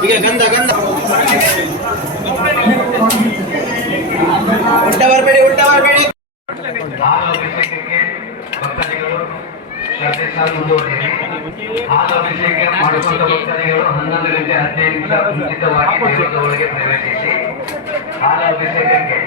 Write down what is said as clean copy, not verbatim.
ಈಗ ಗಂಧ ಗಂಧ ಉಲ್ಟಾ ಬರಬೇಡಿ ಭಕ್ತಾದಿಗಳು ಶ್ರದ್ಧೆ ಸಾಲು ಮುಂದುವರಿಯಿರಿ. ಹಾಲು ಅಭಿಷೇಕ ಮಾಡಿಕೊಂಡ ಭಕ್ತಾದಿಗಳು 11 ಗಂಟೆ 15 ನಿಮಿಷ ಮುಂಚಿತವಾಗಿ ದೇವರದ ಒಳಗೆ ಪ್ರವೇಶಿಸಿ ಹಾಲು ಅಭಿಷೇಕಕ್ಕೆ